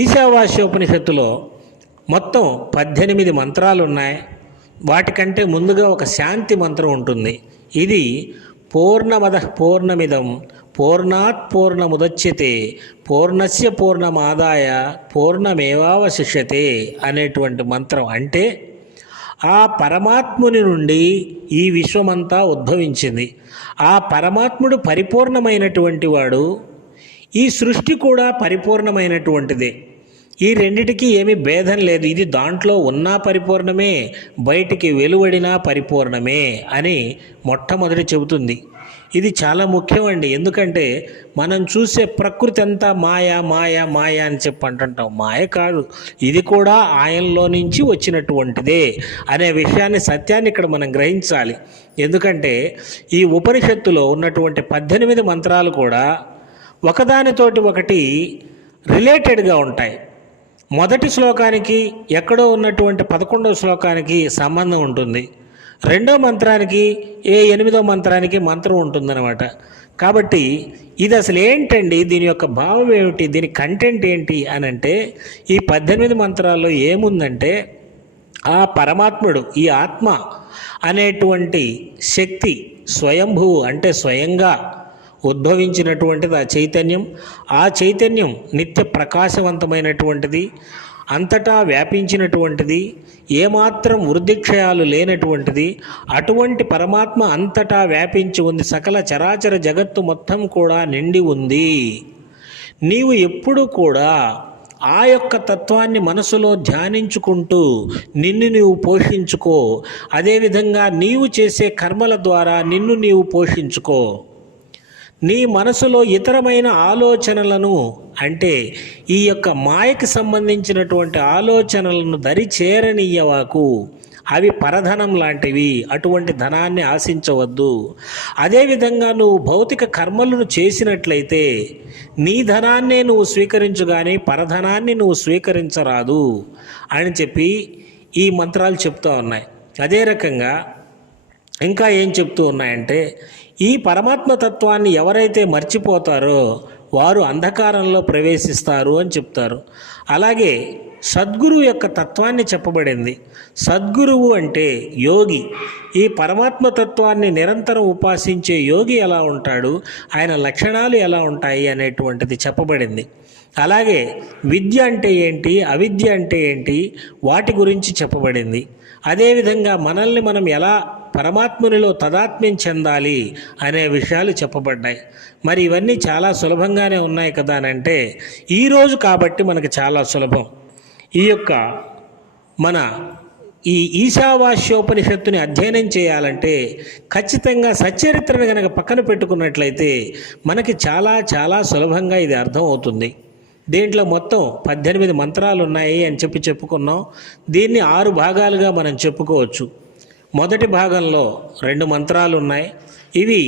ఈశావాస్యోపనిషత్తులో మొత్తం 18 మంత్రాలు ఉన్నాయి. వాటికంటే ముందుగా ఒక శాంతి మంత్రం ఉంటుంది. ఇది పూర్ణమద పూర్ణమిదం పూర్ణాత్ పూర్ణముదచ్యతే పూర్ణస్య పూర్ణమాదాయ పూర్ణమేవావశిష్యతే అనేటువంటి మంత్రం. అంటే ఆ పరమాత్ముని నుండి ఈ విశ్వమంతా ఉద్భవించింది. ఆ పరమాత్ముడు పరిపూర్ణమైనటువంటి వాడు. ఈ సృష్టి కూడా పరిపూర్ణమైనటువంటిదే. ఈ రెండిటికి ఏమీ భేదం లేదు. ఇది దాంట్లో ఉన్నా పరిపూర్ణమే, బయటికి వెలువడినా పరిపూర్ణమే అని మొట్టమొదటి చెబుతుంది. ఇది చాలా ముఖ్యమండి. ఎందుకంటే మనం చూసే ప్రకృతి అంతా మాయా మాయా మాయా అని చెప్పి అంటుంటాం. మాయ కాదు, ఇది కూడా ఆయనలో నుంచి వచ్చినటువంటిదే అనే విషయాన్ని, సత్యాన్ని ఇక్కడ మనం గ్రహించాలి. ఎందుకంటే ఈ ఉపనిషత్తులో ఉన్నటువంటి 18 మంత్రాలు కూడా ఒకదానితోటి ఒకటి రిలేటెడ్గా ఉంటాయి. మొదటి శ్లోకానికి ఎక్కడో ఉన్నటువంటి 11వ శ్లోకానికి సంబంధం ఉంటుంది. రెండో మంత్రానికి 8వ మంత్రానికి మంత్రం ఉంటుందన్నమాట. కాబట్టి ఇది అసలు ఏంటండి, దీని యొక్క భావం ఏమిటి, దీని కంటెంట్ ఏంటి అని అంటే, ఈ 18 మంత్రాల్లో ఏముందంటే, ఆ పరమాత్ముడు, ఈ ఆత్మ అనేటువంటి శక్తి స్వయంభువు అంటే స్వయంగా ఉద్భవించినటువంటిది ఆ చైతన్యం నిత్య ప్రకాశవంతమైనటువంటిది, అంతటా వ్యాపించినటువంటిది, ఏమాత్రం వృద్ధిక్షయాలు లేనటువంటిది. అటువంటి పరమాత్మ అంతటా వ్యాపించి ఉంది. సకల చరాచర జగత్తు మొత్తం కూడా నిండి ఉంది. నీవు ఎప్పుడు కూడా ఆ యొక్క తత్వాన్ని మనసులో ధ్యానించుకుంటూ నిన్ను నీవు పోషించుకో. అదేవిధంగా నీవు చేసే కర్మల ద్వారా నిన్ను నీవు పోషించుకో. నీ మనసులో ఇతరమైన ఆలోచనలను, అంటే ఈ యొక్క మాయకి సంబంధించినటువంటి ఆలోచనలను దరి చేరనీయవాకు. అవి పరధనం లాంటివి. అటువంటి ధనాన్ని ఆశించవద్దు. అదేవిధంగా నువ్వు భౌతిక కర్మలను చేసినట్లయితే నీ ధనాన్నే నువ్వు స్వీకరించు, కానీ పరధనాన్ని నువ్వు స్వీకరించరాదు అని చెప్పి ఈ మంత్రాలు చెప్తూ ఉన్నాయి. అదే రకంగా ఇంకా ఏం చెప్తూ ఉన్నాయంటే, ఈ పరమాత్మతత్వాన్ని ఎవరైతే మర్చిపోతారో వారు అంధకారంలో ప్రవేశిస్తారు అని చెప్తారు. అలాగే సద్గురువు యొక్క తత్వాన్ని చెప్పబడింది. సద్గురువు అంటే యోగి. ఈ పరమాత్మతత్వాన్ని నిరంతరం ఉపాసించే యోగి ఎలా ఉంటాడు, ఆయన లక్షణాలు ఎలా ఉంటాయి అనేటువంటిది చెప్పబడింది. అలాగే విద్య అంటే ఏంటి, అవిద్య అంటే ఏంటి, వాటి గురించి చెప్పబడింది. అదేవిధంగా మనల్ని మనం ఎలా పరమాత్మునిలో తదాత్మ్యం చెందాలి అనే విషయాలు చెప్పబడ్డాయి. మరి ఇవన్నీ చాలా సులభంగానే ఉన్నాయి కదా అని అంటే, ఈరోజు కాబట్టి మనకు చాలా సులభం. ఈ యొక్క మన ఈ ఈశావాస్యోపనిషత్తుని అధ్యయనం చేయాలంటే ఖచ్చితంగా సచ్చరిత్రను కనుక పక్కన పెట్టుకున్నట్లయితే మనకి చాలా చాలా సులభంగా ఇది అర్థం అవుతుంది. దీంట్లో మొత్తం 18 మంత్రాలు ఉన్నాయి అని చెప్పుకున్నాం. దీన్ని 6 భాగాలుగా మనం చెప్పుకోవచ్చు. మొదటి భాగంలో 2 మంత్రాలు ఉన్నాయి. ఇవి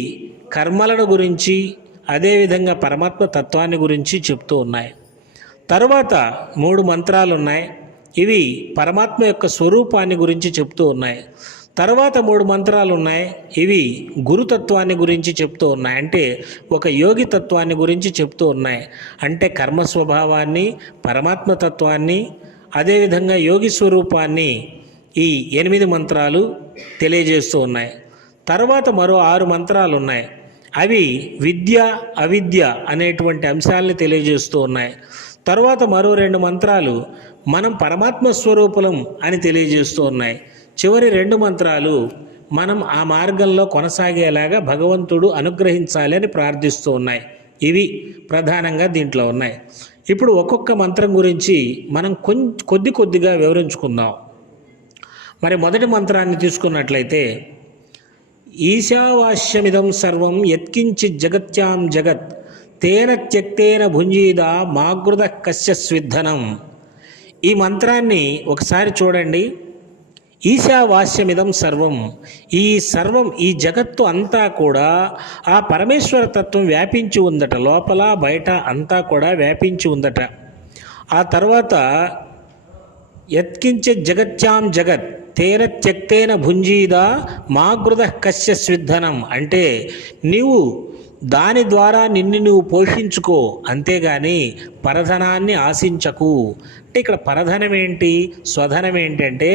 కర్మలను గురించి, అదేవిధంగా పరమాత్మ తత్వాన్ని గురించి చెప్తూ ఉన్నాయి. తరువాత 3 మంత్రాలు ఉన్నాయి. ఇవి పరమాత్మ యొక్క స్వరూపాన్ని గురించి చెప్తూ ఉన్నాయి. తర్వాత 3 మంత్రాలు ఉన్నాయి. ఇవి గురుతత్వాన్ని గురించి చెప్తూ ఉన్నాయి. అంటే ఒక యోగి తత్వాన్ని గురించి చెప్తూ ఉన్నాయి. అంటే కర్మ స్వభావాన్ని, పరమాత్మతత్వాన్ని, అదేవిధంగా యోగి స్వరూపాన్ని ఈ 8 మంత్రాలు తెలియజేస్తూ ఉన్నాయి. తర్వాత మరో 6 మంత్రాలు ఉన్నాయి. అవి విద్య అవిద్య అనేటువంటి అంశాలని తెలియజేస్తూ ఉన్నాయి. తర్వాత మరో 2 మంత్రాలు మనం పరమాత్మ స్వరూపులం అని తెలియజేస్తూ ఉన్నాయి. చివరి 2 మంత్రాలు మనం ఆ మార్గంలో కొనసాగేలాగా భగవంతుడు అనుగ్రహించాలి అని ప్రార్థిస్తూ ఉన్నాయి. ఇవి ప్రధానంగా దీంట్లో ఉన్నాయి. ఇప్పుడు ఒక్కొక్క మంత్రం గురించి మనం కొద్దిగా వివరించుకుందాం. మరి మొదటి మంత్రాన్ని తీసుకున్నట్లయితే, ఈశావాస్యమిదం సర్వం యత్కించిత్ జగత్యాం జగత్ తేన త్యక్తేన భుంజీదా మాగృత కశ్యస్విద్ధనం. ఈ మంత్రాన్ని ఒకసారి చూడండి. ఈశావాస్యమిదం సర్వం, ఈ సర్వం, ఈ జగత్తు అంతా కూడా ఆ పరమేశ్వర తత్వం వ్యాపించి ఉందట. లోపల బయట అంతా కూడా వ్యాపించి ఉందట. ఆ తర్వాత యత్కించిత్ జగత్యాం జగత్ తేన త్యక్తేన భుంజీదా మాగృత కశ్యస్విద్ధనం. అంటే నీవు దాని ద్వారా నిన్ను నువ్వు పోషించుకో, అంతేగాని పరధనాన్ని ఆశించకు. అంటే ఇక్కడ పరధనం ఏంటి, స్వధనం ఏంటంటే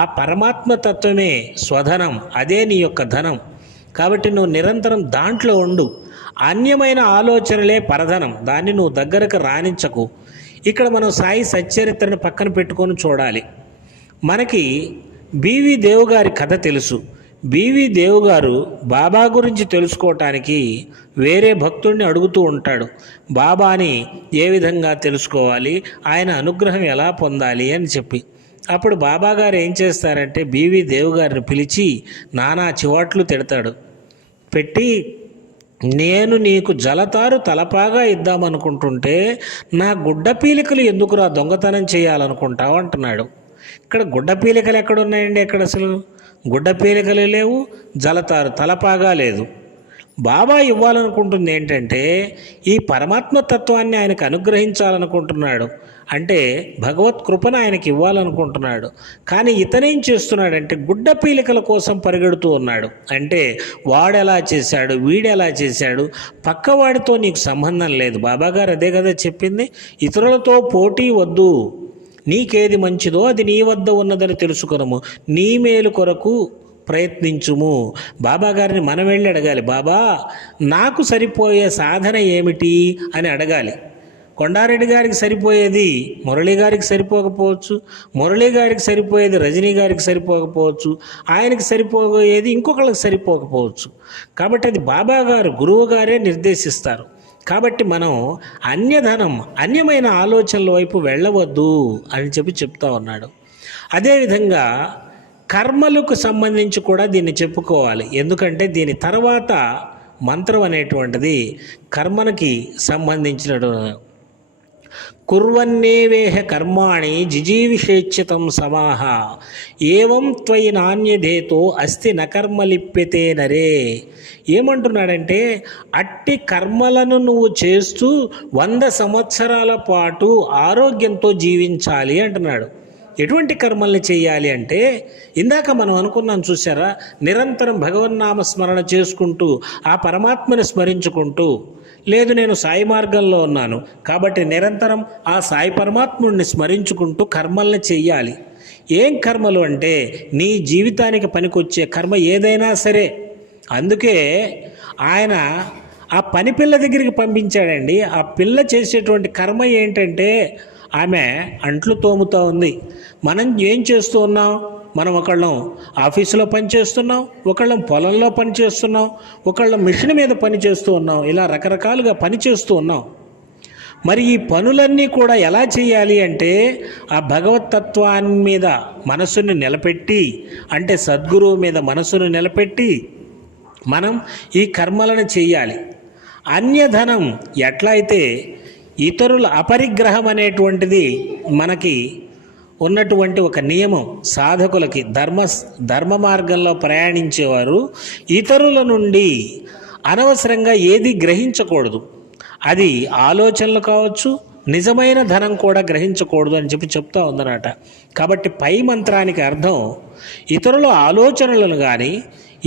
ఆ పరమాత్మతత్వమే స్వధనం, అదే నీ యొక్క ధనం. కాబట్టి నువ్వు నిరంతరం దాంట్లో ఉండు. అన్యమైన ఆలోచనలే పరధనం, దాన్ని నువ్వు దగ్గరకు రాణించకు. ఇక్కడ మనం సాయి సచ్చరిత్రను పక్కన పెట్టుకొని చూడాలి. మనకి బివి దేవు గారి కథ తెలుసు. బివి దేవు గారు బాబా గురించి తెలుసుకోవటానికి వేరే భక్తుడిని అడుగుతూ ఉంటాడు, బాబాని ఏ విధంగా తెలుసుకోవాలి, ఆయన అనుగ్రహం ఎలా పొందాలి అని చెప్పి. అప్పుడు బాబా గారు ఏం చేస్తారంటే బివి దేవు గారిని పిలిచి నానా చివాట్లు తిడతాడు. పెట్టి, నేను నీకు జలతారు తలపాగా ఇద్దామనుకుంటుంటే నా గుడ్డ పీలికలు ఎందుకురా దొంగతనం చేయాలనుకుంటావు అంటున్నాడు. ఇక్కడ గుడ్డ పీలికలు ఎక్కడున్నాయండి? ఎక్కడ అసలు గుడ్డ పీలికలు లేవు, జలతారు తలపాగా లేదు. బాబా ఇవ్వాలనుకుంటుంది ఏంటంటే ఈ పరమాత్మ తత్వాన్ని ఆయనకు అనుగ్రహించాలనుకుంటున్నాడు, అంటే భగవత్ కృపను ఆయనకి ఇవ్వాలనుకుంటున్నాడు. కానీ ఇతనేం చేస్తున్నాడంటే గుడ్డ పీలికల కోసం పరిగెడుతూ ఉన్నాడు. అంటే వాడెలా చేశాడు, వీడెలా చేశాడు, పక్కవాడితో నీకు సంబంధం లేదు. బాబాగారు అదే కదా చెప్పింది, ఇతరులతో పోటీ వద్దు, నీకేది మంచిదో అది నీ వద్ద ఉన్నదని తెలుసుకొనము, నీ మేలు కొరకు ప్రయత్నించుము. బాబా గారిని మనం వెళ్ళి అడగాలి, బాబా నాకు సరిపోయే సాధన ఏమిటి అని అడగాలి. కొండారెడ్డి గారికి సరిపోయేది మురళీ గారికి సరిపోకపోవచ్చు, మురళీ గారికి సరిపోయేది రజనీ గారికి సరిపోకపోవచ్చు, ఆయనకి సరిపోయేది ఇంకొకళ్ళకి సరిపోకపోవచ్చు. కాబట్టి అది బాబా గారు గురువు గారే నిర్దేశిస్తారు. కాబట్టి మనం అన్యధనం, అన్యమైన ఆలోచనల వైపు వెళ్ళవద్దు అని చెప్తా ఉన్నాడు. అదేవిధంగా కర్మలకు సంబంధించి కూడా దీన్ని చెప్పుకోవాలి. ఎందుకంటే దీని తర్వాత మంత్రం అనేటువంటిది కర్మనికి సంబంధించిన కుర్వన్నేవేహ కర్మాణి జిజీవిషేచ్యతం సమాహ ఏవం త్వయి నాణ్యధేతో అస్తి నకర్మలిప్యతే నరే. ఏమంటున్నాడంటే అట్టి కర్మలను నువ్వు చేస్తూ 100 సంవత్సరాల పాటు ఆరోగ్యంతో జీవించాలి అంటున్నాడు. ఎటువంటి కర్మల్ని చేయాలి అంటే ఇందాక మనం అనుకున్నాం చూసారా, నిరంతరం భగవన్నామ స్మరణ చేసుకుంటూ ఆ పరమాత్మని స్మరించుకుంటూ, లేదు నేను సాయి మార్గంలో ఉన్నాను కాబట్టి నిరంతరం ఆ సాయి పరమాత్ముడిని స్మరించుకుంటూ కర్మల్ని చెయ్యాలి. ఏం కర్మలు అంటే నీ జీవితానికి పనికొచ్చే కర్మ ఏదైనా సరే. అందుకే ఆయన ఆ పని పిల్ల దగ్గరికి పంపించాడండి. ఆ పిల్ల చేసేటువంటి కర్మ ఏంటంటే ఆమె అంట్లు తోముతూ ఉంది. మనం ఏం చేస్తూ ఉన్నాం? మనం ఒకళ్ళం ఆఫీసులో పని చేస్తున్నాం, ఒకళ్ళం పొలంలో పని చేస్తున్నాం, ఒకళ్ళం మిషన్ మీద పని చేస్తూ ఉన్నాం, ఇలా రకరకాలుగా పని చేస్తూ ఉన్నాం. మరి ఈ పనులన్నీ కూడా ఎలా చేయాలి అంటే ఆ భగవతత్వాన్ని మీద మనసుని నిలబెట్టి, అంటే సద్గురువు మీద మనసును నిలబెట్టి మనం ఈ కర్మలను చేయాలి. అన్యధనం ఎట్లా అయితే ఇతరుల అపరిగ్రహం అనేటువంటిది మనకి ఉన్నటువంటి ఒక నియమం. సాధకులకి ధర్మ మార్గంలో ప్రయాణించేవారు ఇతరుల నుండి అనవసరంగా ఏది గ్రహించకూడదు. అది ఆలోచనలు కావచ్చు, నిజమైన ధనం కూడా గ్రహించకూడదు అని చెప్తా ఉందన్నమాట. కాబట్టి పై మంత్రానికి అర్థం ఇతరుల ఆలోచనలను కానీ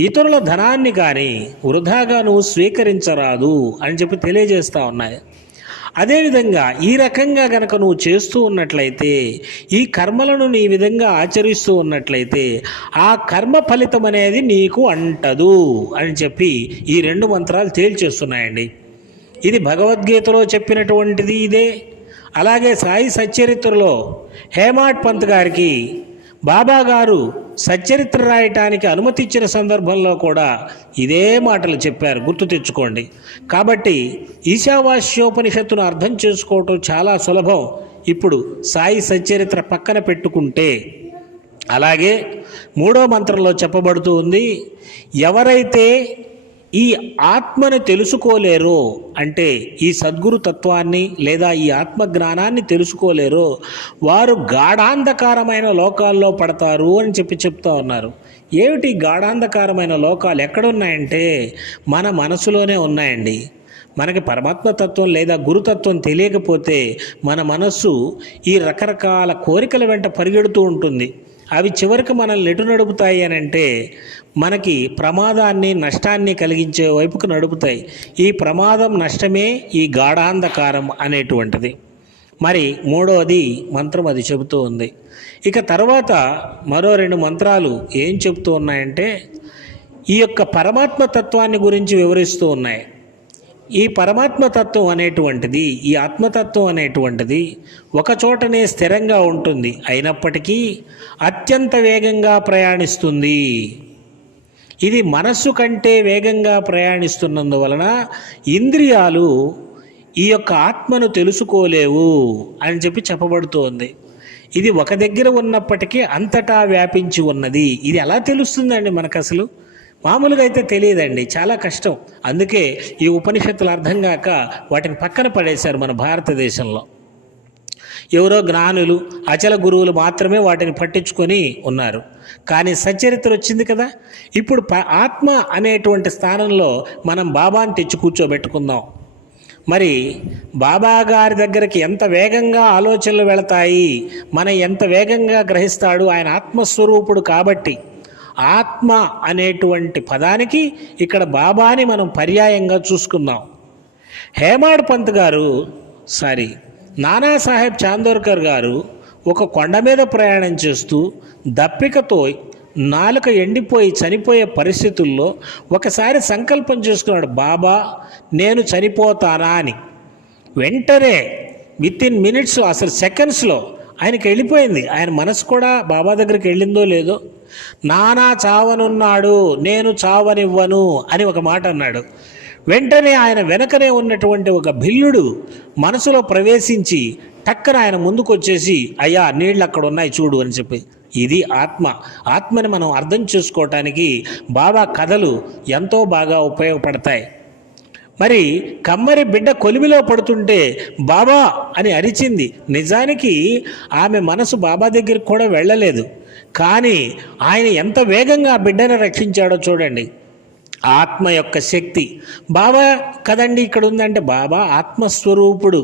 ఇతరుల ధనాన్ని కానీ వృధాగా నువ్వు స్వీకరించరాదు అని తెలియజేస్తూ ఉన్నాయి. అదేవిధంగా ఈ రకంగా కనుక నువ్వు చేస్తూ ఉన్నట్లయితే, ఈ కర్మలను నీ విధంగా ఆచరిస్తూ ఉన్నట్లయితే ఆ కర్మ ఫలితం అనేది నీకు అంటదు అని ఈ 2 మంత్రాలు తేల్చేస్తున్నాయండి. ఇది భగవద్గీతలో చెప్పినటువంటిది ఇదే. అలాగే సాయి సచ్చరిత్రలో హేమాడ్ పంత్ గారికి బాబా గారు సచ్చరిత్ర రాయటానికి అనుమతి ఇచ్చిన సందర్భంలో కూడా ఇదే మాటలు చెప్పారు, గుర్తు తెచ్చుకోండి. కాబట్టి ఈశావాస్యోపనిషత్తును అర్థం చేసుకోవటం చాలా సులభం ఇప్పుడు సాయి సచ్చరిత్ర పక్కన పెట్టుకుంటే. అలాగే 3వ మంత్రంలో చెప్పబడుతూ ఉంది, ఎవరైతే ఈ ఆత్మను తెలుసుకోలేరో, అంటే ఈ సద్గురు తత్వాన్ని లేదా ఈ ఆత్మజ్ఞానాన్ని తెలుసుకోలేరో వారు గాఢాంధకారమైన లోకాల్లో పడతారు అని చెప్తా ఉన్నారు. ఏమిటి గాఢాంధకారమైన లోకాలు ఎక్కడున్నాయంటే మన మనసులోనే ఉన్నాయండి. మనకి పరమాత్మతత్వం లేదా గురుతత్వం తెలియకపోతే మన మనస్సు ఈ రకరకాల కోరికల వెంట పరిగెడుతూ ఉంటుంది. అవి చివరికి మనల్ని ఎటు నడుపుతాయి అని అంటే మనకి ప్రమాదాన్ని నష్టాన్ని కలిగించే వైపుకు నడుపుతాయి. ఈ ప్రమాదం నష్టమే ఈ గాఢాంధకారం అనేటువంటిది. మరి మూడవది మంత్రం అది చెబుతూ ఉంది. ఇక తర్వాత మరో 2 మంత్రాలు ఏం చెబుతూ ఉన్నాయంటే ఈ యొక్క పరమాత్మ తత్వాన్ని గురించి వివరిస్తూ ఉన్నాయి. ఈ పరమాత్మతత్వం అనేటువంటిది, ఈ ఆత్మతత్వం అనేటువంటిది ఒక చోటనే స్థిరంగా ఉంటుంది, అయినప్పటికీ అత్యంత వేగంగా ప్రయాణిస్తుంది. ఇది మనస్సు కంటే వేగంగా ప్రయాణిస్తున్నందువలన ఇంద్రియాలు ఈ యొక్క ఆత్మను తెలుసుకోలేవు అని చెప్పబడుతోంది. ఇది ఒక దగ్గర ఉన్నప్పటికీ అంతటా వ్యాపించి ఉన్నది. ఇది ఎలా తెలుస్తుందండి మనకు? అసలు మామూలుగా అయితే తెలియదండి, చాలా కష్టం. అందుకే ఈ ఉపనిషత్తులు అర్థం కాక వాటిని పక్కన పడేశారు మన భారతదేశంలో. ఎవరో జ్ఞానులు, అచల గురువులు మాత్రమే వాటిని పట్టించుకొని ఉన్నారు. కానీ సచ్చరిత్ర వచ్చింది కదా. ఇప్పుడు ఆత్మ అనేటువంటి స్థానంలో మనం బాబాని తెచ్చి కూర్చోబెట్టుకుందాం. మరి బాబా గారి దగ్గరికి ఎంత వేగంగా ఆలోచనలు వెళతాయి, మనం ఎంత వేగంగా గ్రహిస్తాడు. ఆయన ఆత్మస్వరూపుడు కాబట్టి ఆత్మ అనేటువంటి పదానికి ఇక్కడ బాబాని మనం పర్యాయంగా చూసుకుందాం. హేమాడ్ పంత్ గారు నానాసాహెబ్ చాందోర్కర్ గారు ఒక కొండ మీద ప్రయాణం చేస్తూ దప్పికతో నాలుక ఎండిపోయి చనిపోయే పరిస్థితుల్లో ఒకసారి సంకల్పం చేసుకున్నాడు, బాబా నేను చనిపోతానా అని. వెంటనే వితిన్ మినిట్స్, అసలు సెకండ్స్లో ఆయనకి వెళ్ళిపోయింది. ఆయన మనసు కూడా బాబా దగ్గరికి వెళ్ళిందో లేదో. నానా చావనున్నాడు, నేను చావనివ్వను అని ఒక మాట అన్నాడు. వెంటనే ఆయన వెనకనే ఉన్నటువంటి ఒక భిల్లుడు మనసులో ప్రవేశించి టక్కన ఆయన ముందుకు వచ్చేసి, అయ్యా నీళ్ళు అక్కడ ఉన్నాయి చూడు అని చెప్పి. ఇది ఆత్మని మనం అర్థం చేసుకోవటానికి బాబా కథలు ఎంతో బాగా ఉపయోగపడతాయి. మరి కమ్మరి బిడ్డ కొలిమిలో పడుతుంటే బాబా అని అరిచింది. నిజానికి ఆమె మనసు బాబా దగ్గరికి కూడా వెళ్ళలేదు, కానీ ఆయన ఎంత వేగంగా ఆ బిడ్డను రక్షించాడో చూడండి. ఆత్మ యొక్క శక్తి బాబా కదండి ఇక్కడ ఉందంటే బాబా ఆత్మస్వరూపుడు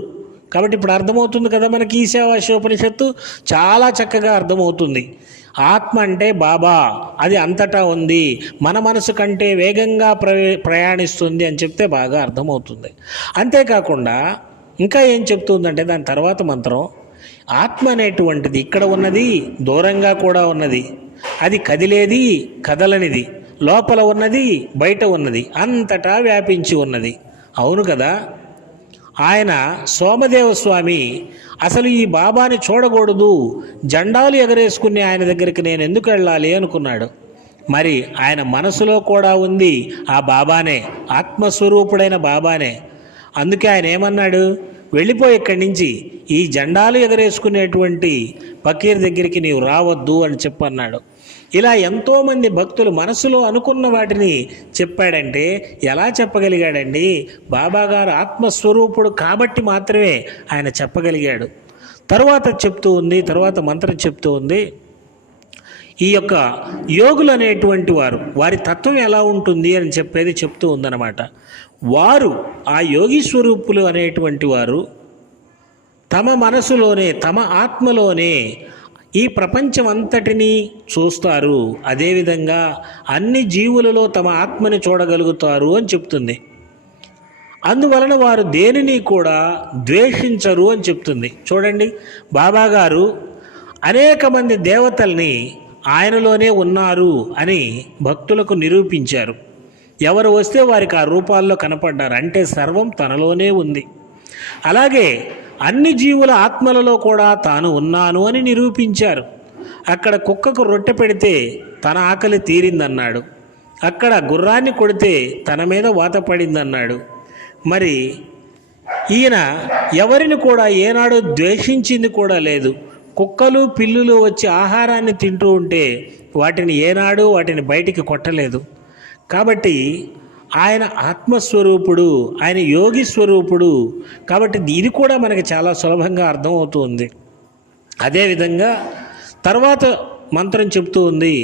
కాబట్టి ఇప్పుడు అర్థమవుతుంది కదా మనకి. ఈశావాస్యోపనిషత్తు చాలా చక్కగా అర్థమవుతుంది. ఆత్మ అంటే బాబా, అది అంతటా ఉంది, మన మనసు కంటే వేగంగా ప్రయాణిస్తుంది అని చెప్తే బాగా అర్థమవుతుంది. అంతేకాకుండా ఇంకా ఏం చెప్తుందంటే దాని తర్వాత మంత్రం, ఆత్మ అనేటువంటిది ఇక్కడ ఉన్నది, దూరంగా కూడా ఉన్నది, అది కదిలేది కదలనిది, లోపల ఉన్నది బయట ఉన్నది, అంతటా వ్యాపించి ఉన్నది. అవును కదా. ఆయన సోమదేవ స్వామి అసలు ఈ బాబాని చూడకూడదు, జెండాలు ఎగరేసుకుని ఆయన దగ్గరికి నేను ఎందుకు వెళ్ళాలి అనుకున్నాడు. మరి ఆయన మనసులో కూడా ఉంది ఆ బాబానే, ఆత్మస్వరూపుడైన బాబానే. అందుకే ఆయన ఏమన్నాడు, వెళ్ళిపోయి ఇక్కడి నుంచి, ఈ జెండాలు ఎగరేసుకునేటువంటి ఫకీర్ దగ్గరికి నీవు రావద్దు అని చెప్పన్నాడు. ఇలా ఎంతోమంది భక్తులు మనసులో అనుకున్న వాటిని చెప్పాడంటే ఎలా చెప్పగలిగాడండి? బాబాగారు ఆత్మస్వరూపుడు కాబట్టి మాత్రమే ఆయన చెప్పగలిగాడు. తర్వాత మంత్రం చెప్తూ ఉంది, ఈ యొక్క యోగులు అనేటువంటి వారి తత్వం ఎలా ఉంటుంది అని చెప్పేది చెప్తూ ఉందన్నమాట. వారు ఆ యోగి స్వరూపులు అనేటువంటి వారు తమ మనసులోనే, తమ ఆత్మలోనే ఈ ప్రపంచం అంతటినీ చూస్తారు. అదేవిధంగా అన్ని జీవులలో తమ ఆత్మని చూడగలుగుతారు అని చెప్తుంది. అందువలన వారు దేనిని కూడా ద్వేషించరు అని చెప్తుంది. చూడండి, బాబాగారు అనేక మంది దేవతల్ని ఆయనలోనే ఉన్నారు అని భక్తులకు నిరూపించారు. ఎవరు వస్తే వారికి ఆ రూపాల్లో కనపడ్డారు, అంటే సర్వం తనలోనే ఉంది. అలాగే అన్ని జీవుల ఆత్మలలో కూడా తాను ఉన్నాను అని నిరూపించారు. అక్కడ కుక్కకు రొట్టె పెడితే తన ఆకలి తీరిందన్నాడు, అక్కడ గుర్రాన్ని కొడితే తన మీద వాత పడిందన్నాడు. మరి ఈయన ఎవరిని కూడా ఏనాడు ద్వేషించింది కూడా లేదు. కుక్కలు పిల్లులు వచ్చి ఆహారాన్ని తింటూ ఉంటే వాటిని బయటికి కొట్టలేదు. కాబట్టి ఆయన ఆత్మస్వరూపుడు, ఆయన యోగి స్వరూపుడు. కాబట్టి ఇది కూడా మనకి చాలా సులభంగా అర్థమవుతుంది. అదేవిధంగా తర్వాత మంత్రం చెప్తూ ఉంది,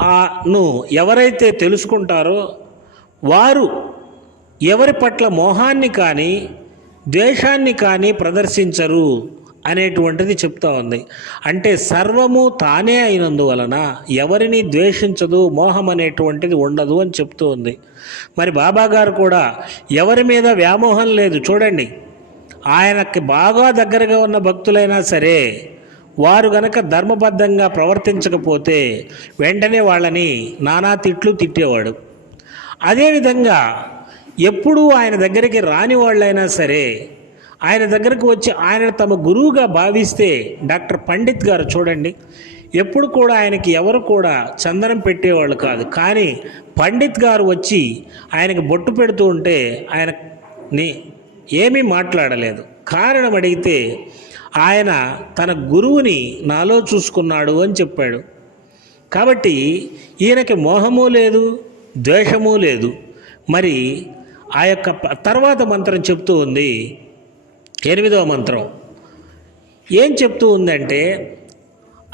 ఆత్మను ఎవరైతే తెలుసుకుంటారో వారు ఎవరి పట్ల మోహాన్ని కానీ ద్వేషాన్ని కానీ ప్రదర్శించరు. అనేటువంటిది చెప్తా ఉంది. అంటే సర్వము తానే అయినందువలన ఎవరిని ద్వేషించదు, మోహం అనేటువంటిది ఉండదు అని చెప్తూ ఉంది. మరి బాబా గారు కూడా ఎవరి మీద వ్యామోహం లేదు. చూడండి, ఆయనకి బాగా దగ్గరగా ఉన్న భక్తులైనా సరే వారు గనక ధర్మబద్ధంగా ప్రవర్తించకపోతే వెంటనే వాళ్ళని నానా తిట్లు తిట్టేవాడు. అదేవిధంగా ఎప్పుడూ ఆయన దగ్గరికి రాని వాళ్ళైనా సరే ఆయన దగ్గరకు వచ్చి ఆయన తమ గురువుగా భావిస్తే, డాక్టర్ పండిత్ గారు చూడండి, ఎప్పుడు కూడా ఆయనకి ఎవరు కూడా చందనం పెట్టేవాళ్ళు కాదు. కానీ పండిత్ గారు వచ్చి ఆయనకి బొట్టు పెడుతూ ఉంటే ఆయనని ఏమీ మాట్లాడలేదు. కారణం అడిగితే ఆయన తన గురువుని నాలో చూసుకున్నాడు అని చెప్పాడు. కాబట్టి ఈయనకి మోహము లేదు, ద్వేషము లేదు. మరి ఆ యొక్క తర్వాత మంత్రం చెప్తూ ఉంది, 8వ మంత్రం ఏం చెప్తూ ఉందంటే,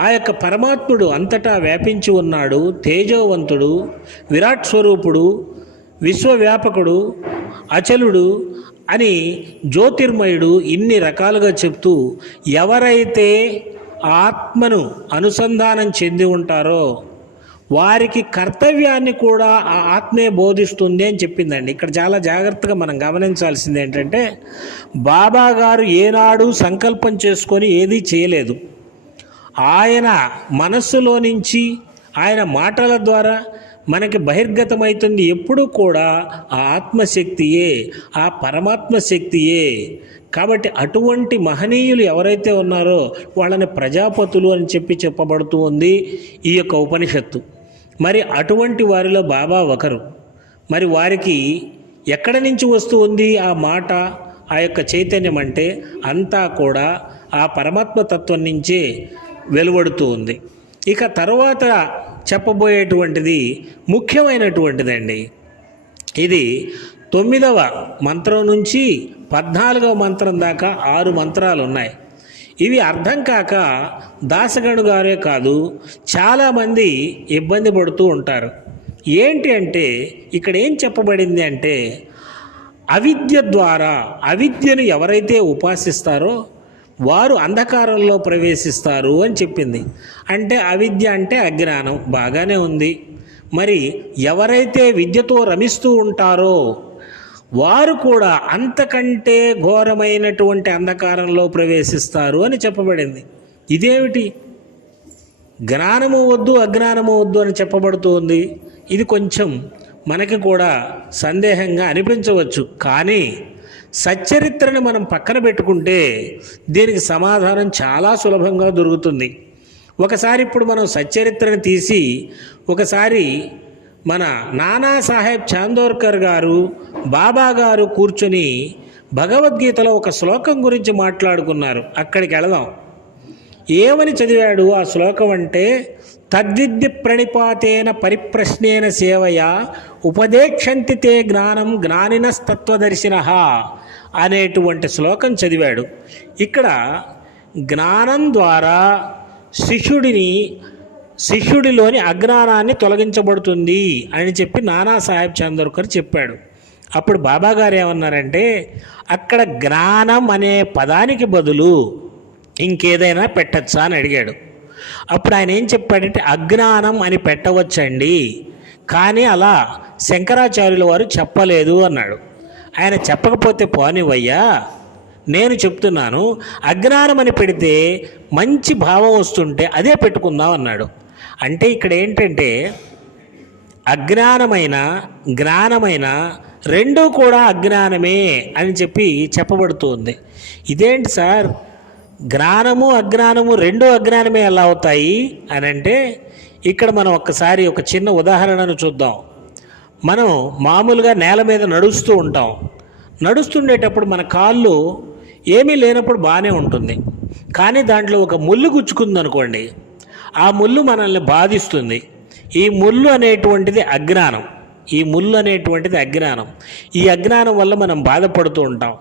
ఆ యొక్క పరమాత్ముడు అంతటా వ్యాపించి ఉన్నాడు, తేజోవంతుడు, విరాట్ స్వరూపుడు, విశ్వవ్యాపకుడు, అచలుడు అని జ్యోతిర్మయుడు ఇన్ని రకాలుగా చెప్తూ ఎవరైతే ఆత్మను అనుసంధానం చెంది ఉంటారో వారికి కర్తవ్యాన్ని కూడా ఆ ఆత్మే బోధిస్తుంది అని చెప్పిందండి. ఇక్కడ చాలా జాగ్రత్తగా మనం గమనించాల్సింది ఏంటంటే, బాబా గారు ఏనాడు సంకల్పం చేసుకొని ఏదీ చేయలేదు. ఆయన మనస్సులో నుంచి ఆయన మాటల ద్వారా మనకి బహిర్గతమవుతుంది ఎప్పుడూ కూడా ఆ ఆత్మశక్తియే, ఆ పరమాత్మ శక్తియే. కాబట్టి అటువంటి మహనీయులు ఎవరైతే ఉన్నారో వాళ్ళని ప్రజాపతులు అని చెప్పబడుతూ ఉంది ఈ యొక్క ఉపనిషత్తు. మరి అటువంటి వారిలో బాబా ఒకరు. మరి వారికి ఎక్కడి నుంచి వస్తూ ఉంది ఆ మాట, ఆ యొక్క చైతన్యం అంటే అంతా కూడా ఆ పరమాత్మ తత్వం నుంచే వెలువడుతూ ఉంది. ఇక తర్వాత చెప్పబోయేటువంటిది ముఖ్యమైనటువంటిదండి. ఇది 9వ మంత్రం నుంచి 14వ మంత్రం దాకా 6 మంత్రాలు ఉన్నాయి. ఇవి అర్థం కాక దాసగణు గారే కాదు చాలామంది ఇబ్బంది పడుతూ ఉంటారు. ఏంటి అంటే ఇక్కడ ఏం చెప్పబడింది అంటే, అవిద్య ద్వారా అవిద్యను ఎవరైతే ఉపాసిస్తారో వారు అంధకారంలో ప్రవేశిస్తారు అని చెప్పింది. అంటే అవిద్య అంటే అజ్ఞానం, బాగానే ఉంది. మరి ఎవరైతే విద్యతో రమిస్తూ ఉంటారో వారు కూడా అంతకంటే ఘోరమైనటువంటి అంధకారంలో ప్రవేశిస్తారు అని చెప్పబడింది. ఇదేమిటి, జ్ఞానము వద్దు అజ్ఞానము వద్దు అని చెప్పబడుతుంది. ఇది కొంచెం మనకి కూడా సందేహంగా అనిపించవచ్చు. కానీ సచ్చరిత్రను మనం పక్కన పెట్టుకుంటే దీనికి సమాధానం చాలా సులభంగా దొరుకుతుంది. ఒకసారి ఇప్పుడు మనం సచ్చరిత్రను తీసి ఒకసారి మన నానాసాహెబ్ చాందోర్కర్ గారు, బాబా గారు కూర్చొని భగవద్గీతలో ఒక శ్లోకం గురించి మాట్లాడుకున్నారు. అక్కడికి వెళదాం. ఏమని చదివాడు ఆ శ్లోకం అంటే, తద్విద్య ప్రణిపాతేన పరిప్రశ్నేన సేవయా ఉపదేక్షంతి తే జ్ఞానం జ్ఞానినస్తత్వదర్శినః అనేటువంటి శ్లోకం చదివాడు. ఇక్కడ జ్ఞానం ద్వారా శిష్యుడిలోని అజ్ఞానాన్ని తొలగించబడుతుంది అని చెప్పి నానాసాహెబ్ చాందోర్కర్ చెప్పాడు. అప్పుడు బాబా గారు ఏమన్నారంటే, అక్కడ జ్ఞానం అనే పదానికి బదులు ఇంకేదైనా పెట్టచ్చా అని అడిగాడు. అప్పుడు ఆయన ఏం చెప్పాడంటే, అజ్ఞానం అని పెట్టవచ్చండి, కానీ అలా శంకరాచార్యుల వారు చెప్పలేదు అన్నాడు. ఆయన చెప్పకపోతే పోనివయ్యా, నేను చెప్తున్నాను, అజ్ఞానం అని పెడితే మంచి భావం వస్తుంటే అదే పెట్టుకుందాం అన్నాడు. అంటే ఇక్కడ ఏంటంటే అజ్ఞానమైన జ్ఞానమైన రెండూ కూడా అజ్ఞానమే అని చెప్పబడుతుంది. ఇదేంటి సార్, జ్ఞానము అజ్ఞానము రెండూ అజ్ఞానమే ఎలా అవుతాయి అని అంటే, ఇక్కడ మనం ఒక్కసారి ఒక చిన్న ఉదాహరణను చూద్దాం. మనం మామూలుగా నేల మీద నడుస్తూ ఉంటాం. నడుస్తుండేటప్పుడు మన కాళ్ళు ఏమీ లేనప్పుడు బాగానే ఉంటుంది. కానీ దాంట్లో ఒక ముళ్ళు గుచ్చుకుందనుకోండి, ఆ ముళ్ళు మనల్ని బాధిస్తుంది. ఈ ముళ్ళు అనేటువంటిది అజ్ఞానం. ఈ అజ్ఞానం వల్ల మనం బాధపడుతూ ఉంటాం.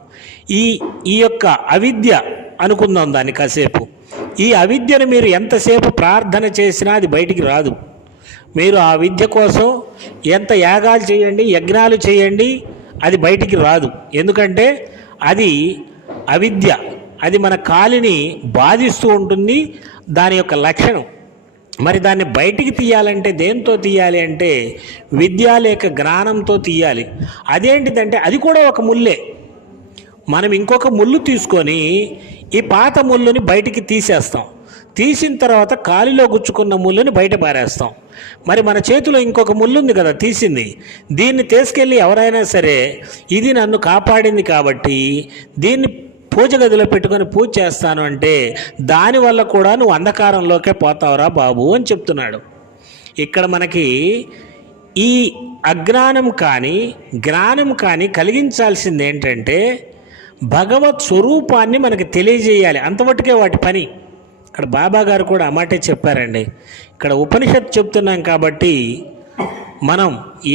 ఈ యొక్క అవిద్య అనుకుందాం దాన్ని కాసేపు. ఈ అవిద్యను మీరు ఎంతసేపు ప్రార్థన చేసినా అది బయటికి రాదు. మీరు ఆ విద్య కోసం ఎంత యాగాలు చేయండి, యజ్ఞాలు చేయండి, అది బయటికి రాదు. ఎందుకంటే అది అవిద్య. అది మన కాలిని బాధిస్తూ ఉంటుంది, దాని యొక్క లక్షణం. మరి దాన్ని బయటికి తీయాలంటే దేంతో తీయాలి అంటే విద్య లేక జ్ఞానంతో తీయాలి. అదేంటిదంటే అది కూడా ఒక ముల్లే. మనం ఇంకొక ముళ్ళు తీసుకొని ఈ పాత ముళ్ళుని బయటికి తీసేస్తాం. తీసిన తర్వాత కాలిలో గుచ్చుకున్న ముళ్ళుని బయట పారేస్తాం. మరి మన చేతిలో ఇంకొక ముళ్ళు ఉంది కదా తీసింది, దీన్ని తీసుకెళ్ళి ఎవరైనా సరే ఇది నన్ను కాపాడింది కాబట్టి దీన్ని పూజ గదిలో పెట్టుకొని పూజ చేస్తాను అంటే దానివల్ల కూడా నువ్వు అంధకారంలోకే పోతావురా బాబు అని చెప్తున్నాడు. ఇక్కడ మనకి ఈ అజ్ఞానం కానీ జ్ఞానం కానీ కలిగించాల్సింది ఏంటంటే భగవత్ స్వరూపాన్ని మనకి తెలియజేయాలి, అంతమట్టుకే వాటి పని. ఇక్కడ బాబా గారు కూడా అమాటే చెప్పారండి. ఇక్కడ ఉపనిషత్తు చెప్తున్నాం కాబట్టి మనం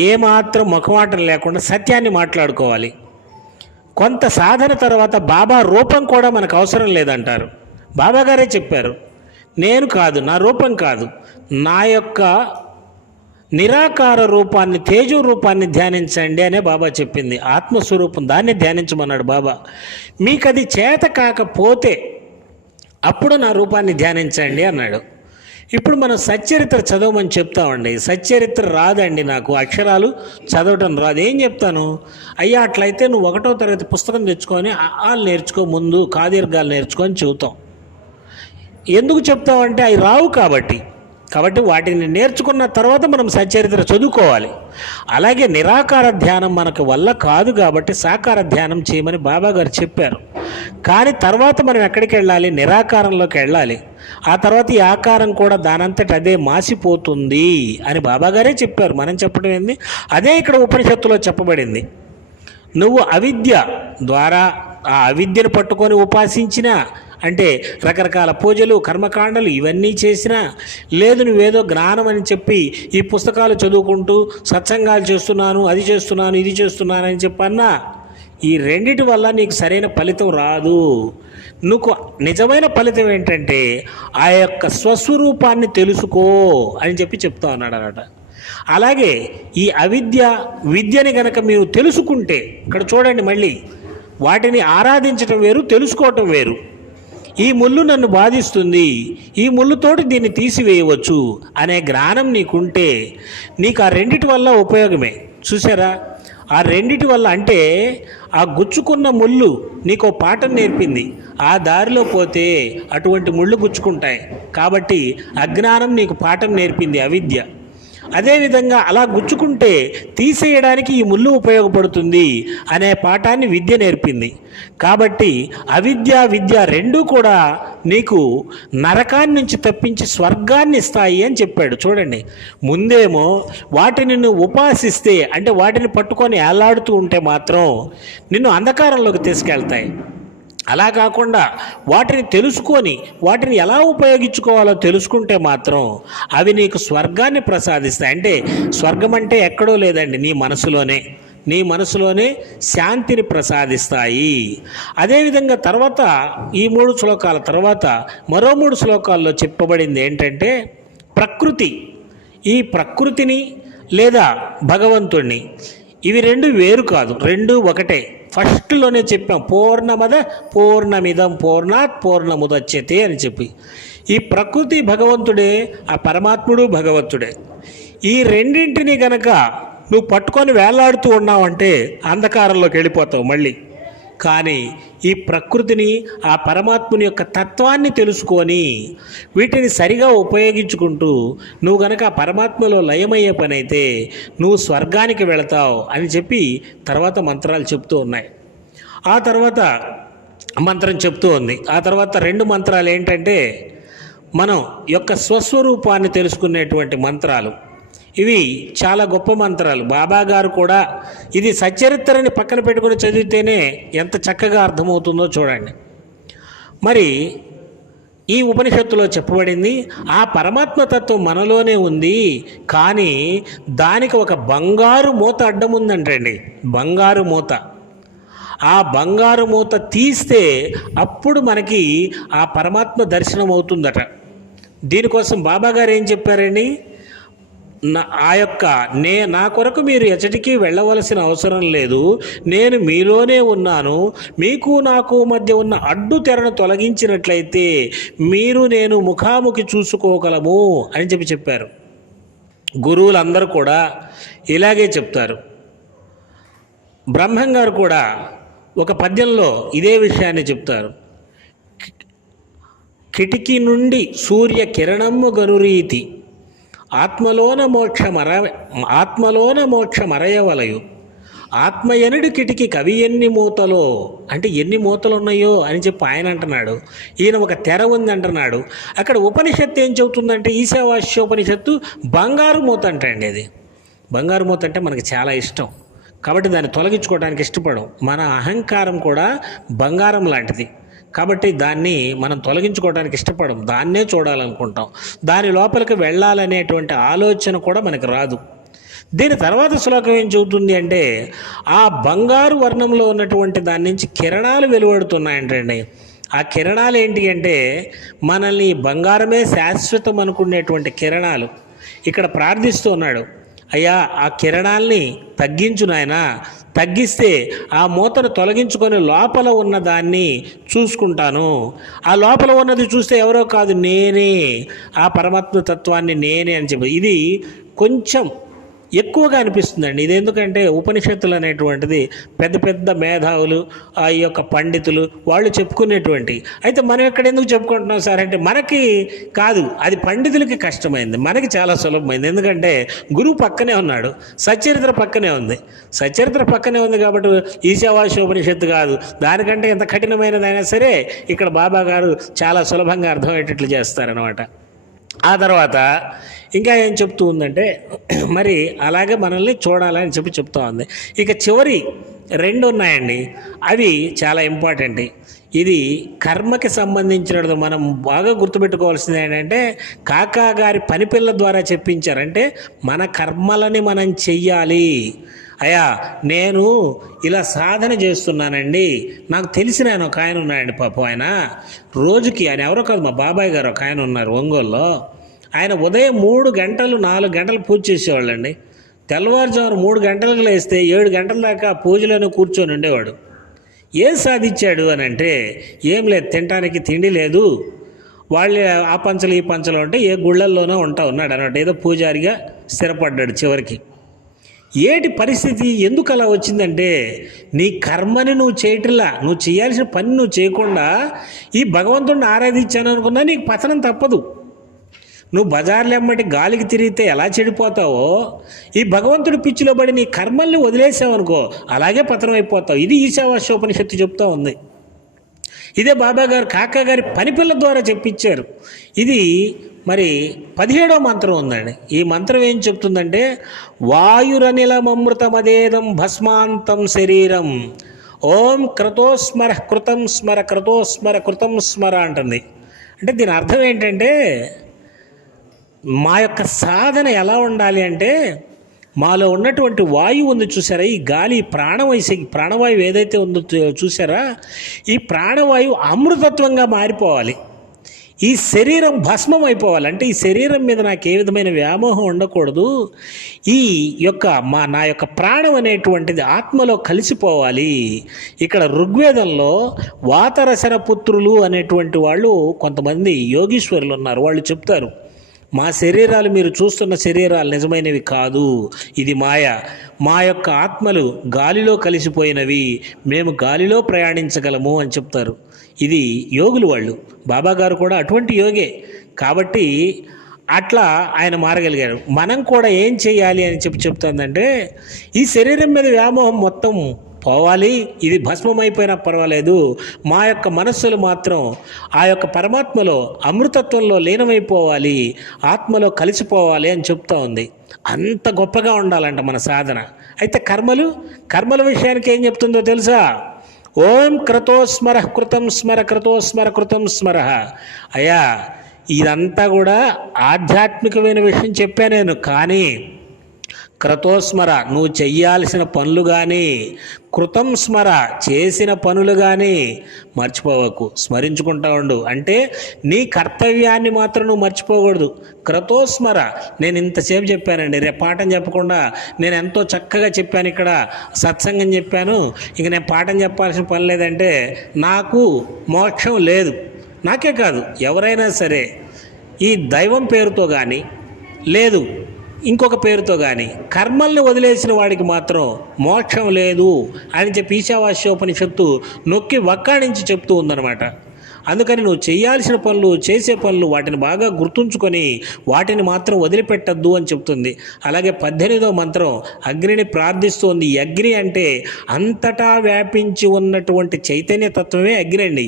ఏమాత్రం ముఖమాటం లేకుండా సత్యాన్ని మాట్లాడుకోవాలి. కొంత సాధన తర్వాత బాబా రూపం కూడా మనకు అవసరం లేదంటారు. బాబా గారే చెప్పారు, నేను కాదు, నా రూపం కాదు, నా యొక్క నిరాకార రూపాన్ని, తేజో రూపాన్ని ధ్యానించండి అనే బాబా చెప్పింది. ఆత్మస్వరూపం, దాన్ని ధ్యానించమన్నాడు బాబా. మీకు అది చేత కాకపోతే అప్పుడు నా రూపాన్ని ధ్యానించండి అన్నాడు. ఇప్పుడు మనం సచ్చరిత్ర చదవమని చెప్తామండి. సచ్చరిత్ర రాదండి, నాకు అక్షరాలు చదవటం రాదు. ఏం చెప్తాను, అయ్యా అట్లయితే నువ్వు 1వ తరగతి పుస్తకం తెచ్చుకొని ఆలు నేర్చుకో, ముందు కాదీర్ఘాలు నేర్చుకొని చెబుతాం. ఎందుకు చెప్తామంటే అవి రావు కాబట్టి వాటిని నేర్చుకున్న తర్వాత మనం సచ్చరిత్ర చదువుకోవాలి. అలాగే నిరాకార ధ్యానం మనకు వల్ల కాదు కాబట్టి సాకార ధ్యానం చేయమని బాబా గారు చెప్పారు. కానీ తర్వాత మనం ఎక్కడికి వెళ్ళాలి, నిరాకారంలోకి వెళ్ళాలి. ఆ తర్వాత ఈ ఆకారం కూడా దానంతట అదే మాసిపోతుంది అని బాబాగారే చెప్పారు. మనం చెప్పడం ఏంది, అదే ఇక్కడ ఉపనిషత్తులో చెప్పబడింది. నువ్వు అవిద్య ద్వారా ఆ అవిద్యను పట్టుకొని ఉపాసించినా, అంటే రకరకాల పూజలు కర్మకాండలు ఇవన్నీ చేసినా, లేదు నువ్వేదో జ్ఞానం అని చెప్పి ఈ పుస్తకాలు చదువుకుంటూ సత్సంగాలు చేస్తున్నాను, అది చేస్తున్నాను, ఇది చేస్తున్నాను అని చెప్పన్నా, ఈ రెండిటి వల్ల నీకు సరైన ఫలితం రాదు. నువ్వు నిజమైన ఫలితం ఏంటంటే ఆ యొక్క స్వస్వరూపాన్ని తెలుసుకో అని చెప్పి చెప్తా ఉన్నాడు అన్నమాట. అలాగే ఈ అవిద్య విద్యని గనక మీరు తెలుసుకుంటే, ఇక్కడ చూడండి మళ్ళీ, వాటిని ఆరాధించటం వేరు, తెలుసుకోవటం వేరు. ఈ ముళ్ళు నన్ను బాధిస్తుంది, ఈ ముళ్ళుతోటి దీన్ని తీసివేయవచ్చు అనే జ్ఞానం నీకుంటే నీకు ఆ రెండిటి వల్ల ఉపయోగమే. చూసారా, ఆ రెండిటి వల్ల అంటే ఆ గుచ్చుకున్న ముళ్ళు నీకు పాఠం నేర్పింది. ఆ దారిలో పోతే అటువంటి ముళ్ళు గుచ్చుకుంటాయి కాబట్టి అజ్ఞానం నీకు పాఠం నేర్పింది, అవిద్య. అదేవిధంగా అలా గుచ్చుకుంటే తీసేయడానికి ఈ ముళ్ళు ఉపయోగపడుతుంది అనే పాఠాన్ని విద్య నేర్పింది. కాబట్టి అవిద్య విద్య రెండూ కూడా నీకు నరకాన్ని నుంచి తప్పించి స్వర్గాన్ని ఇస్తాయి అని చెప్పాడు. చూడండి, ముందేమో వాటిని నువ్వు ఉపాసిస్తే, అంటే వాటిని పట్టుకొని ఏలాడుతూ ఉంటే మాత్రం నిన్ను అంధకారంలోకి తీసుకెళ్తాయి. అలా కాకుండా వాటిని తెలుసుకొని వాటిని ఎలా ఉపయోగించుకోవాలో తెలుసుకుంటే మాత్రం అవి నీకు స్వర్గాన్ని ప్రసాదిస్తాయి. అంటే స్వర్గం అంటే ఎక్కడో లేదండి, నీ మనసులోనే శాంతిని ప్రసాదిస్తాయి. అదేవిధంగా తర్వాత ఈ 3 శ్లోకాల తర్వాత మరో 3 శ్లోకాల్లో చెప్పబడింది ఏంటంటే ఈ ప్రకృతిని లేదా భగవంతుణ్ణి, ఇవి రెండు వేరు కాదు, రెండు ఒకటే. ఫస్ట్లోనే చెప్పాం, పూర్ణమద పూర్ణమిదం పూర్ణాత్ పూర్ణముదచ్యతే అని చెప్పి. ఈ ప్రకృతి భగవంతుడే, ఆ పరమాత్ముడు భగవంతుడే. ఈ రెండింటిని గనక నువ్వు పట్టుకొని వేలాడుతూ ఉన్నావంటే అంధకారంలోకి వెళ్ళిపోతావు మళ్ళీ. కానీ ఈ ప్రకృతిని, ఆ పరమాత్ముని యొక్క తత్వాన్ని తెలుసుకొని వీటిని సరిగా ఉపయోగించుకుంటూ నువ్వు గనక ఆ పరమాత్మలో లయమయ్యే పని అయితే నువ్వు స్వర్గానికి వెళతావు అని చెప్పి తర్వాత మంత్రాలు చెప్తూ ఉన్నాయి. ఆ తర్వాత మంత్రం చెప్తూ ఉంది. ఆ తర్వాత 2 మంత్రాలు ఏంటంటే మనం యొక్క స్వస్వరూపాన్ని తెలుసుకునేటువంటి మంత్రాలు. ఇవి చాలా గొప్ప మంత్రాలు. బాబా గారు కూడా ఇది సచ్చరిత్రని పక్కన పెట్టుకుని చదివితేనే ఎంత చక్కగా అర్థమవుతుందో చూడండి. మరి ఈ ఉపనిషత్తులో చెప్పబడింది, ఆ పరమాత్మతత్వం మనలోనే ఉంది, కానీ దానికి ఒక బంగారు మూత అడ్డం ఉందంటండి. బంగారు మూత. ఆ బంగారు మూత తీస్తే అప్పుడు మనకి ఆ పరమాత్మ దర్శనం అవుతుందట. దీనికోసం బాబా గారు ఏం చెప్పారండి, ఆ యొక్క నా కొరకు మీరు ఎచ్చటికి వెళ్ళవలసిన అవసరం లేదు, నేను మీలోనే ఉన్నాను, మీకు నాకు మధ్య ఉన్న అడ్డు తెరను తొలగించినట్లయితే మీరు నేను ముఖాముఖి చూసుకోగలము అని చెప్పారు. గురువులందరూ కూడా ఇలాగే చెప్తారు. బ్రహ్మంగారు కూడా ఒక పద్యంలో ఇదే విషయాన్ని చెప్తారు. కిటికీ నుండి సూర్య కిరణము గనురీతి ఆత్మలోన మోక్షమరయవలయు ఆత్మయనుడి కిటికీ కవి ఎన్ని మూతలో, అంటే ఎన్ని మూతలు ఉన్నాయో అని చెప్పి ఆయన అంటున్నాడు. ఈయన ఒక తెర ఉంది అంటున్నాడు. అక్కడ ఉపనిషత్తు ఏం చెబుతుందంటే ఈశావాస్యోపనిషత్తు బంగారు మూత అంటండి. అది బంగారు మూత అంటే మనకి చాలా ఇష్టం కాబట్టి దాన్ని తొలగించుకోవడానికి ఇష్టపడం. మన అహంకారం కూడా బంగారం లాంటిది కాబట్టి దాన్ని మనం తొలగించుకోవడానికి ఇష్టపడం, దాన్నే చూడాలనుకుంటాం, దాని లోపలికి వెళ్ళాలనేటువంటి ఆలోచన కూడా మనకు రాదు. దీని తర్వాత శ్లోకం ఏం చెబుతుంది అంటే ఆ బంగారు వర్ణంలో ఉన్నటువంటి దాని నుంచి కిరణాలు వెలువడుతున్నాయంటండి. ఆ కిరణాలు ఏంటి అంటే మనల్ని బంగారమే శాశ్వతం అనుకునేటువంటి కిరణాలు. ఇక్కడ ప్రార్థిస్తూ ఉన్నాడు, అయ్యా ఆ కిరణాల్ని తగ్గించు నాయనా, తగ్గిస్తే ఆ మూతను తొలగించుకొని లోపల ఉన్న దాన్ని చూసుకుంటాను. ఆ లోపల ఉన్నది చూస్తే ఎవరో కాదు, నేనే, ఆ పరమాత్మ తత్వాన్ని నేనే అని చెప్పి ఇది కొంచెం ఎక్కువగా అనిపిస్తుందండి. ఇది ఎందుకంటే ఉపనిషత్తులు అనేటువంటిది పెద్ద పెద్ద మేధావులు, ఆ యొక్క పండితులు వాళ్ళు చెప్పుకునేటువంటి. అయితే మనం ఇక్కడ ఎందుకు చెప్పుకుంటున్నాం సార్ అంటే మనకి కాదు, అది పండితులకి కష్టమైంది, మనకి చాలా సులభమైంది. ఎందుకంటే గురువు పక్కనే ఉన్నాడు, సచరిత్ర పక్కనే ఉంది. సచరిత్ర పక్కనే ఉంది కాబట్టి ఈశావాస్యోపనిషత్తు కాదు, దానికంటే ఎంత కఠినమైనదైనా సరే ఇక్కడ బాబా గారు చాలా సులభంగా అర్థమయ్యేటట్లు చేస్తారనమాట. ఆ తర్వాత ఇంకా ఏం చెప్తూ ఉందంటే మరి అలాగే మనల్ని చూడాలని చెప్తూ ఉంది. ఇక చివరి రెండు ఉన్నాయండి, అవి చాలా ఇంపార్టెంట్. ఇది కర్మకి సంబంధించినది. మనం బాగా గుర్తుపెట్టుకోవాల్సింది ఏంటంటే కాకా గారి పనిపిల్ల ద్వారా చెప్పించారంటే మన కర్మలని మనం చెయ్యాలి. అయ్యా నేను ఇలా సాధన చేస్తున్నానండి, నాకు తెలిసిన ఆయన ఒక ఆయన ఉన్నాయండి, పాపం ఆయన రోజుకి, ఆయన ఎవరో కాదు మా బాబాయ్ గారు ఒక ఆయన ఉన్నారు ఒంగోలులో, ఆయన ఉదయం 3 గంటలు 4 గంటలు పూజ చేసేవాళ్ళండి. తెల్లవారుజామున 3 గంటలకు లేస్తే 7 గంటల దాకా పూజలోనే కూర్చొని ఉండేవాడు. ఏం సాధించాడు అని అంటే ఏం లేదు, తినడానికి తిండి లేదు, వాళ్ళు ఆ పంచలు ఈ పంచలు ఉంటే ఏ గుళ్ళల్లోనో ఉన్నాడు అన్నట్టు, ఏదో పూజారిగా స్థిరపడ్డాడు చివరికి. ఏటి పరిస్థితి ఎందుకు అలా వచ్చిందంటే నీ కర్మని నువ్వు చేయట్లా, నువ్వు చేయాల్సిన పని నువ్వు చేయకుండా ఈ భగవంతుడిని ఆరాధించాను అనుకున్నా నీకు పతనం తప్పదు. నువ్వు బజార్లు ఎమ్మటి గాలికి తిరిగితే ఎలా చెడిపోతావో ఈ భగవంతుడి పిచ్చిలో పడి నీ కర్మల్ని వదిలేసావనుకో అలాగే పతనం అయిపోతావు. ఇది ఈశావాస్యోపనిషత్తు చెప్తా ఉంది. ఇదే బాబా గారు కాకా గారి పనిపిల్ల ద్వారా చెప్పించారు. ఇది మరి 17వ మంత్రం ఉందండి. ఈ మంత్రం ఏం చెప్తుందంటే వాయురనిలమమృతమదేదం భస్మాంతం శరీరం ఓం క్రతోస్మర కృతం స్మర క్రతోస్మర కృతం స్మర అంటుంది. అంటే దీని అర్థం ఏంటంటే మా యొక్క సాధన ఎలా ఉండాలి అంటే మాలో ఉన్నటువంటి వాయువు ఉంది చూసారా, ఈ గాలి ప్రాణవాయువు ఏదైతే ఉందో చూసారా, ఈ ప్రాణవాయువు అమృతత్వంగా మారిపోవాలి. ఈ శరీరం భస్మం అయిపోవాలి. అంటే ఈ శరీరం మీద నాకు ఏ విధమైన వ్యామోహం ఉండకూడదు. ఈ యొక్క నా యొక్క ప్రాణం అనేటువంటిది ఆత్మలో కలిసిపోవాలి. ఇక్కడ ఋగ్వేదంలో వాతరసన పుత్రులు అనేటువంటి వాళ్ళు కొంతమంది యోగీశ్వరులు ఉన్నారు. వాళ్ళు చెప్తారు, మా శరీరాలు మీరు చూస్తున్న శరీరాలు నిజమైనవి కాదు, ఇది మాయ. మా యొక్క ఆత్మలు గాలిలో కలిసిపోయినవి, మేము గాలిలో ప్రయాణించగలము అని చెప్తారు. ఇది యోగులు వాళ్ళు. బాబా గారు కూడా అటువంటి యోగే కాబట్టి అట్లా ఆయన మారగలిగారు. మనం కూడా ఏం చేయాలి అని చెప్తుందంటే ఈ శరీరం మీద వ్యామోహం మొత్తం పోవాలి, ఇది భస్మమైపోయినా పర్వాలేదు, మా యొక్క మనస్సులు మాత్రం ఆ యొక్క పరమాత్మలో అమృతత్వంలో లీనమైపోవాలి, ఆత్మలో కలిసిపోవాలి అని చెప్తా ఉంది. అంత గొప్పగా ఉండాలంట మన సాధన. అయితే కర్మల విషయానికి ఏం చెప్తుందో తెలుసా? ఓం క్రతోస్మర కృతం స్మర క్రతోస్మర కృతం స్మర. అయ్యా ఇదంతా కూడా ఆధ్యాత్మికమైన విషయం చెప్పా నేను, కానీ క్రతోస్మర నువ్వు చెయ్యాల్సిన పనులు కానీ, కృతం స్మర చేసిన పనులు కానీ మర్చిపోవకు, స్మరించుకుంటా ఉండు. అంటే నీ కర్తవ్యాన్ని మాత్రం నువ్వు మర్చిపోకూడదు. క్రతోస్మర, నేను ఇంతసేపు చెప్పానండి, రేపు పాఠం చెప్పకుండా నేను ఎంతో చక్కగా చెప్పాను, ఇక్కడ సత్సంగం చెప్పాను, ఇక నేను పాఠం చెప్పాల్సిన పని లేదంటే నాకు మోక్షం లేదు. నాకే కాదు, ఎవరైనా సరే ఈ దైవం పేరుతో కానీ లేదు ఇంకొక పేరుతో కానీ కర్మల్ని వదిలేసిన వాడికి మాత్రం మోక్షం లేదు అని చెప్పి ఈశావాస్యోపనిషత్తు నొక్కి వక్కాణించి చెప్తూ ఉందన్నమాట. అందుకని నువ్వు చేయాల్సిన పనులు, చేసే పనులు వాటిని బాగా గుర్తుంచుకొని వాటిని మాత్రం వదిలిపెట్టద్దు అని చెప్తుంది. అలాగే 18వ మంత్రం అగ్నిని ప్రార్థిస్తుంది. ఈ అగ్ని అంటే అంతటా వ్యాపించి ఉన్నటువంటి చైతన్య తత్వమే అగ్ని అండి.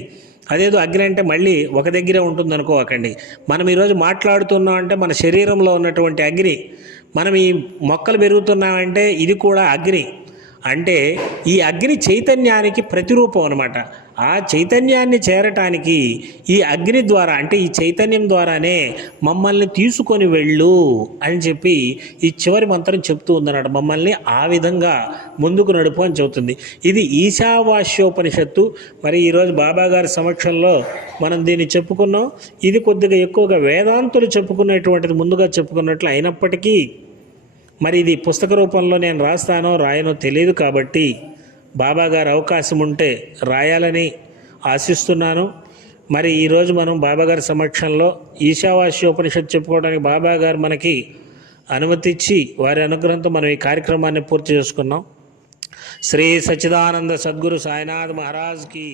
అదేదో అగ్ని అంటే మళ్ళీ ఒక దగ్గరే ఉంటుంది అనుకోకండి. మనం ఈరోజు మాట్లాడుతున్నాం అంటే మన శరీరంలో ఉన్నటువంటి అగ్ని, మనం ఈ మొక్కలు పెరుగుతున్నామంటే ఇది కూడా అగ్ని. అంటే ఈ అగ్ని చైతన్యానికి ప్రతిరూపం అనమాట. ఆ చైతన్యాన్ని చేరటానికి ఈ అగ్ని ద్వారా, అంటే ఈ చైతన్యం ద్వారానే మమ్మల్ని తీసుకొని వెళ్ళు అని చెప్పి ఈ చివరి మంత్రం చెప్తూ ఉందన్నమాట. మమ్మల్ని ఆ విధంగా ముందుకు నడుపు అని చెబుతుంది. ఇది ఈశావాస్యోపనిషత్తు. మరి ఈరోజు బాబాగారి సమక్షంలో మనం దీన్ని చెప్పుకున్నాం. ఇది కొద్దిగా ఎక్కువగా వేదాంతులు చెప్పుకునేటువంటిది ముందుగా చెప్పుకున్నట్లు అయినప్పటికీ మరి ఇది పుస్తక రూపంలో నేను రాస్తానో రాయనో తెలియదు. కాబట్టి బాబాగారు అవకాశం ఉంటే రాయాలని ఆశిస్తున్నాను. మరి ఈరోజు మనం బాబాగారి సమక్షంలో ఈశావాస్యోపనిషత్తు చెప్పుకోవడానికి బాబాగారు మనకి అనుమతిచ్చి వారి అనుగ్రహంతో మనం ఈ కార్యక్రమాన్ని పూర్తి చేసుకున్నాం. శ్రీ సచ్చిదానంద సద్గురు సాయినాథ్ మహారాజ్కి